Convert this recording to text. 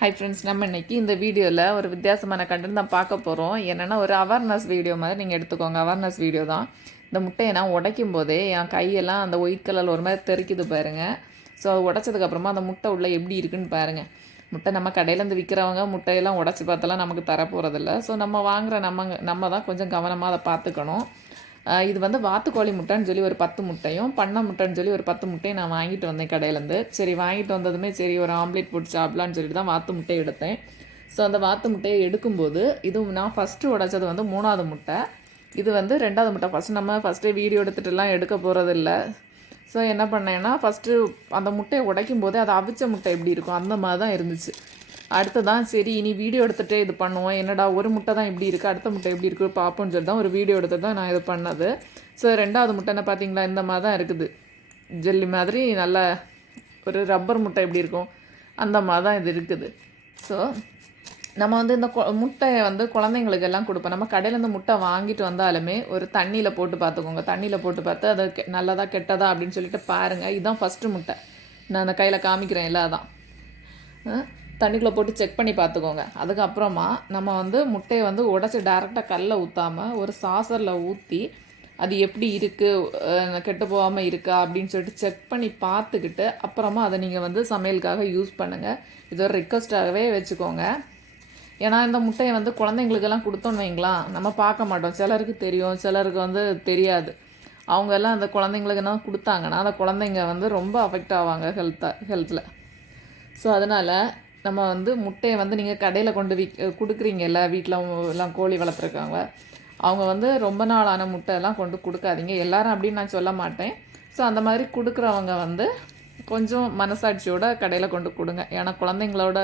Hi friends நம்ம இன்றைக்கி இந்த வீடியோவில் ஒரு வித்தியாசமான கண்டென்ட் தான் பார்க்க போகிறோம் என்னென்னா ஒரு அவேர்னஸ் வீடியோ மாதிரி நீங்கள் எடுத்துக்கோங்க. அவேர்னஸ் வீடியோ தான். இந்த முட்டையை நான் உடைக்கும் போதே என் கையெல்லாம் அந்த ஒயிட் கலரில் ஒரு மாதிரி தெறிக்குது பாருங்க. ஸோ உடைச்சதுக்கப்புறமா அந்த முட்டை உள்ளே எப்படி இருக்குன்னு பாருங்கள் முட்டை நம்ம கடையிலேருந்து விற்கிறவங்க முட்டையெல்லாம் உடச்சி பார்த்தெல்லாம் நமக்கு தரப்போகிறதில்ல ஸோ நம்ம வாங்குகிற நம்ம நம்ம தான் கொஞ்சம் கவனமாக அதை பார்த்துக்கணும். இது வந்து வாத்துக்கோழி முட்டைன்னு சொல்லி ஒரு பத்து முட்டையும் பண்ணை முட்டைன்னு சொல்லி ஒரு பத்து முட்டையும் நான் வாங்கிட்டு வந்தேன் கடையிலேருந்து. சரி வாங்கிட்டு வந்ததுமே சரி ஒரு ஆம்லேட் போட்டு சாப்பிடலான்னு சொல்லிட்டு தான் வாத்து முட்டையை எடுத்தேன். ஸோ அந்த வாத்து முட்டையை எடுக்கும்போது இது நான் ஃபஸ்ட்டு உடைச்சது வந்து மூணாவது முட்டை. இது வந்து ரெண்டாவது முட்டை. ஃபஸ்ட் நம்ம ஃபஸ்ட்டு வீடியோ எடுத்துகிட்டுலாம் எடுக்க போகிறதில்ல ஸோ என்ன பண்ணேன்னா ஃபஸ்ட்டு அந்த முட்டையை உடைக்கும் போதே அது அவிச்ச முட்டை எப்படி இருக்கும்? அந்த மாதிரி தான் இருந்துச்சு. அடுத்ததான் சரி இனி வீடியோ எடுத்துகிட்டே இது பண்ணுவோம். என்னடா ஒரு முட்டை தான் இப்படி இருக்குது அடுத்த முட்டை எப்படி இருக்குது பார்ப்போம்னு சொல்லி தான் ஒரு வீடியோ எடுத்து தான் நான் இது பண்ணது. ஸோ ரெண்டாவது முட்டை என்ன பார்த்தீங்களா? இந்த மாதிரி தான் இருக்குது. ஜெல்லி மாதிரி நல்ல ஒரு ரப்பர் முட்டை எப்படி இருக்கும் அந்த மாதிரி தான் இது இருக்குது. ஸோ நம்ம வந்து இந்த கொ- முட்டையை வந்து குழந்தைங்களுக்கு எல்லாம் கொடுப்போம். நம்ம கடையிலேருந்து முட்டை வாங்கிட்டு வந்தாலுமே ஒரு தண்ணியில் போட்டு பார்த்துக்கோங்க. தண்ணியில் போட்டு பார்த்து அது கெ- நல்லதா கெட்டதா அப்படின்னு சொல்லிட்டு பாருங்கள் இதுதான் ஃபஸ்ட்டு முட்டை. நான் அந்த கையில் காமிக்கிறேன் எல்லாதான் தண்ணிக்குள்ளே போட்டு செக் பண்ணி பார்த்துக்கோங்க. அதுக்கப்புறமா நம்ம வந்து முட்டையை வந்து உடச்சி டேரெக்டாக கல்லில் ஊற்றாமல் ஒரு சாசரில் ஊற்றி அது எப்படி இருக்குது கெட்டு போகாமல் இருக்கா அப்படின்னு சொல்லிட்டு செக் பண்ணி பார்த்துக்கிட்டு அப்புறமா அதை நீங்கள் வந்து சமையலுக்காக யூஸ் பண்ணுங்கள் இது ஒரு ரிக்வஸ்ட்டாகவே வச்சுக்கோங்க. ஏன்னா இந்த முட்டையை வந்து குழந்தைங்களுக்கெல்லாம் கொடுத்தோன்னு வைங்களேன் நம்ம பார்க்க மாட்டோம். சிலருக்கு தெரியும் சிலருக்கு வந்து தெரியாது. அவங்க எல்லாம் அந்த குழந்தைங்களுக்கு என்ன கொடுத்தாங்கன்னா அந்த குழந்தைங்க வந்து ரொம்ப அஃபெக்ட் ஆவாங்க ஹெல்த்தாக ஹெல்த்தில் ஸோ அதனால் நம்ம வந்து முட்டையை வந்து நீங்கள் கடையில் கொண்டு விக் கொடுக்குறீங்கல்ல வீட்டில் எல்லாம் கோழி வளர்த்துருக்காங்க அவங்க வந்து ரொம்ப நாளான முட்டையெல்லாம் கொண்டு கொடுக்காதீங்க. எல்லாரும் அப்படின்னு நான் சொல்ல மாட்டேன். ஸோ அந்த மாதிரி கொடுக்குறவங்க வந்து கொஞ்சம் மனசாட்சியோட கடையில் கொண்டு கொடுங்க. ஏன்னா குழந்தைங்களோட